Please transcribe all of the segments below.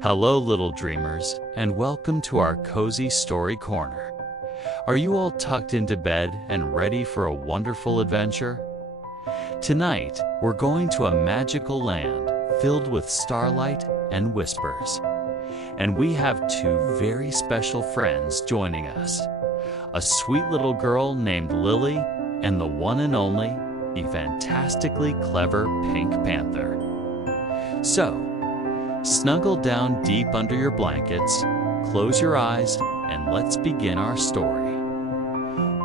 Hello, little dreamers, and welcome to our cozy story corner. Are you all tucked into bed and ready for a wonderful adventure? Tonight, we're going to a magical land filled with starlight and whispers. And we have two very special friends joining us. A sweet little girl named Lily and the one and only, the fantastically clever Pink Panther. So, snuggle down deep under your blankets, close your eyes, and let's begin our story.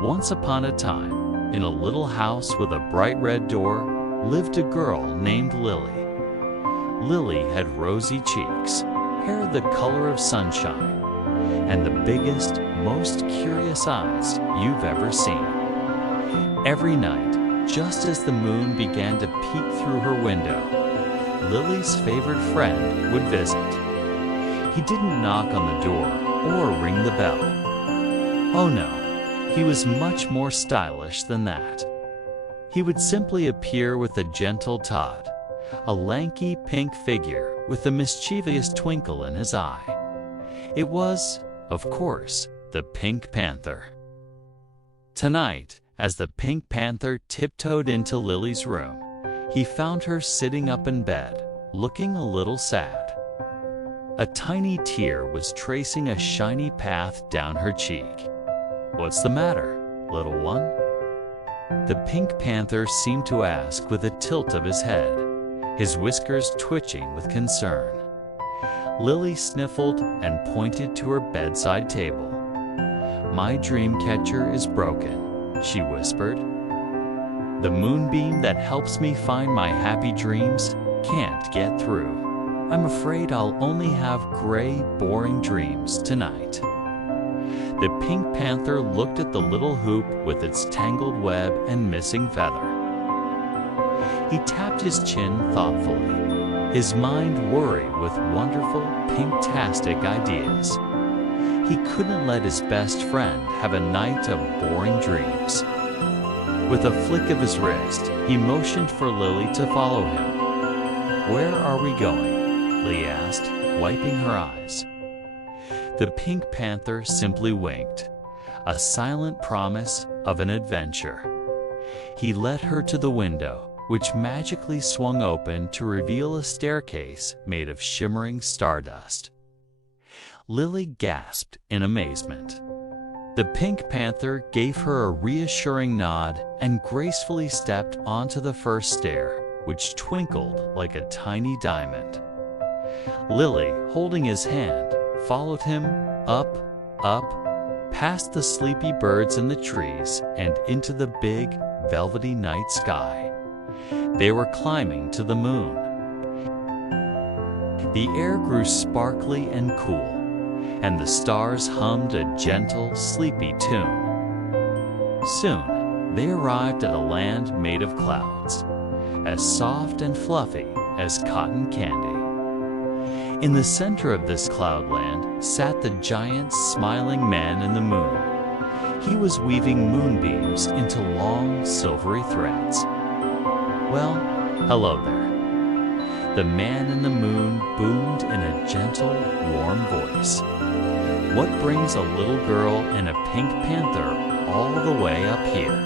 Once upon a time, in a little house with a bright red door, lived a girl named Lily. Lily had rosy cheeks, hair the color of sunshine, and the biggest, most curious eyes you've ever seen. Every night, just as the moon began to peek through her window, Lily's favorite friend would visit. He didn't knock on the door or ring the bell. Oh no, he was much more stylish than that. He would simply appear with a gentle Todd, a lanky pink figure with a mischievous twinkle in his eye. It was, of course, the Pink Panther. Tonight, as the Pink Panther tiptoed into Lily's room, he found her sitting up in bed, looking a little sad. A tiny tear was tracing a shiny path down her cheek. "What's the matter, little one?" The Pink Panther seemed to ask with a tilt of his head, his whiskers twitching with concern. Lily sniffled and pointed to her bedside table. "My dream catcher is broken," she whispered. "The moonbeam that helps me find my happy dreams can't get through. I'm afraid I'll only have gray, boring dreams tonight." The Pink Panther looked at the little hoop with its tangled web and missing feather. He tapped his chin thoughtfully, his mind worried with wonderful, pink-tastic ideas. He couldn't let his best friend have a night of boring dreams. With a flick of his wrist, he motioned for Lily to follow him. "Where are we going?" Lily asked, wiping her eyes. The Pink Panther simply winked, a silent promise of an adventure. He led her to the window, which magically swung open to reveal a staircase made of shimmering stardust. Lily gasped in amazement. The Pink Panther gave her a reassuring nod and gracefully stepped onto the first stair, which twinkled like a tiny diamond. Lily, holding his hand, followed him up, past the sleepy birds in the trees and into the big, velvety night sky. They were climbing to the moon. The air grew sparkly and cool, and the stars hummed a gentle, sleepy tune. Soon, they arrived at a land made of clouds, as soft and fluffy as cotton candy. In the center of this cloudland sat the giant, smiling man in the moon. He was weaving moonbeams into long, silvery threads. "Well, hello there," the man in the moon boomed in a gentle, warm voice. "What brings a little girl and a Pink Panther all the way up here?"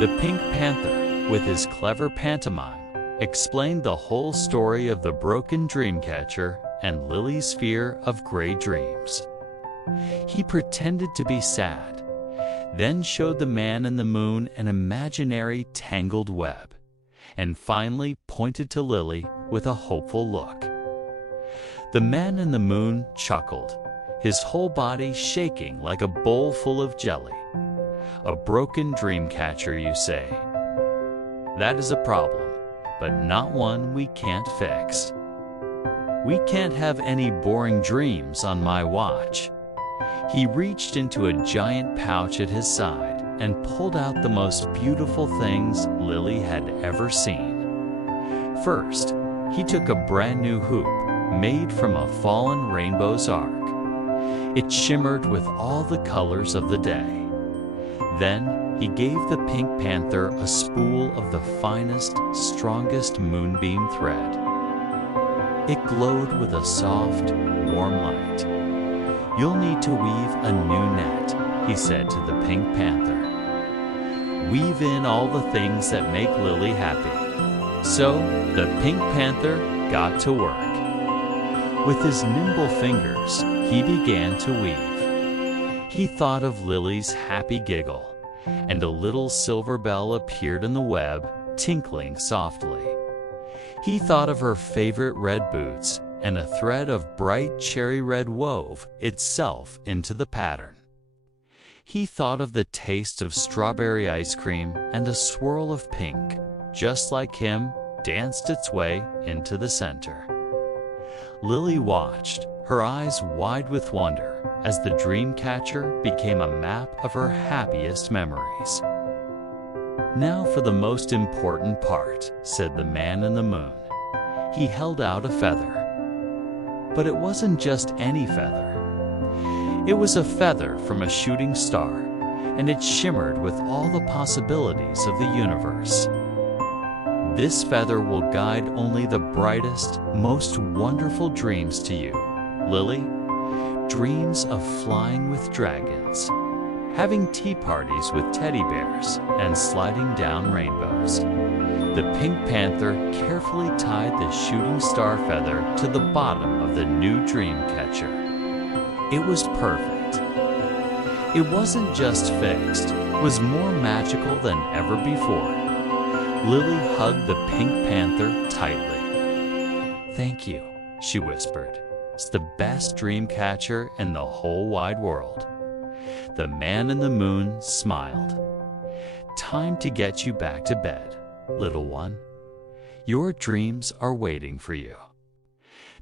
The Pink Panther, with his clever pantomime, explained the whole story of the broken dream catcher and Lily's fear of gray dreams. He pretended to be sad, then showed the man in the moon an imaginary tangled web, and finally pointed to Lily with a hopeful look. The man in the moon chuckled, his whole body shaking like a bowl full of jelly. "A broken dream catcher, you say? That is a problem, but not one we can't fix. We can't have any boring dreams on my watch." He reached into a giant pouch at his side and pulled out the most beautiful things Lily had ever seen. First, he took a brand new hoop made from a fallen rainbow's arc. It shimmered with all the colors of the day. Then he gave the Pink Panther a spool of the finest, strongest moonbeam thread. It glowed with a soft, warm light. "You'll need to weave a new net," he said to the Pink Panther. "Weave in all the things that make Lilly happy." So the Pink Panther got to work. With his nimble fingers, he began to weave. He thought of Lily's happy giggle, and a little silver bell appeared in the web, tinkling softly. He thought of her favorite red boots, and a thread of bright cherry red wove itself into the pattern. He thought of the taste of strawberry ice cream, and a swirl of pink, just like him, danced its way into the center. Lilly watched, her eyes wide with wonder, as the dream catcher became a map of her happiest memories. "Now for the most important part," said the man in the moon. He held out a feather. But it wasn't just any feather. It was a feather from a shooting star, and it shimmered with all the possibilities of the universe. "This feather will guide only the brightest, most wonderful dreams to you, Lilly. Dreams of flying with dragons, having tea parties with teddy bears, and sliding down rainbows." The Pink Panther carefully tied the shooting star feather to the bottom of the new dream catcher. It was perfect. It wasn't just fixed, it was more magical than ever before. Lilly hugged the Pink Panther tightly. "Thank you," she whispered. "It's the best dream catcher in the whole wide world." The man in the moon smiled. "Time to get you back to bed, little one. Your dreams are waiting for you."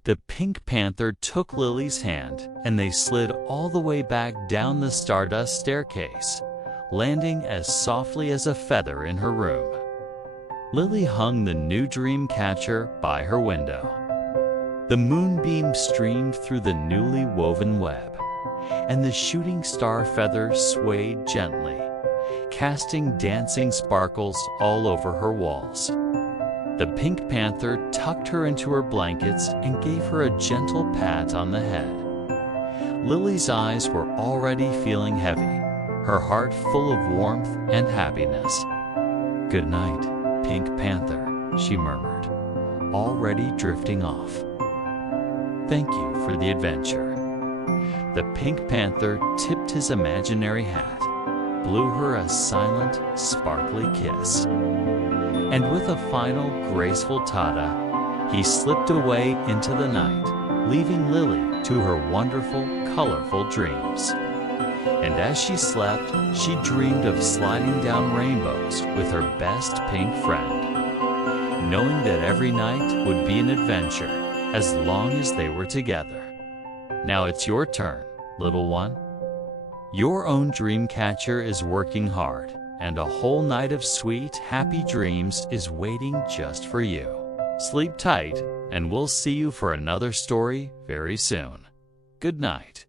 The Pink Panther took Lily's hand, and they slid all the way back down the stardust staircase, landing as softly as a feather in her room. Lilly hung the new dream catcher by her window. The moonbeam streamed through the newly woven web, and the shooting star feathers swayed gently, casting dancing sparkles all over her walls. The Pink Panther tucked her into her blankets and gave her a gentle pat on the head. Lily's eyes were already feeling heavy, her heart full of warmth and happiness. "Good night, Pink Panther," she murmured, already drifting off. "Thank you for the adventure." The Pink Panther tipped his imaginary hat, blew her a silent, sparkly kiss, and with a final graceful ta-da, he slipped away into the night, leaving Lilly to her wonderful, colorful dreams. And as she slept, she dreamed of sliding down rainbows with her best pink friend, knowing that every night would be an adventure as long as they were together. Now it's your turn, little one. Your own dream catcher is working hard, and a whole night of sweet, happy dreams is waiting just for you. Sleep tight, and we'll see you for another story very soon. Good night.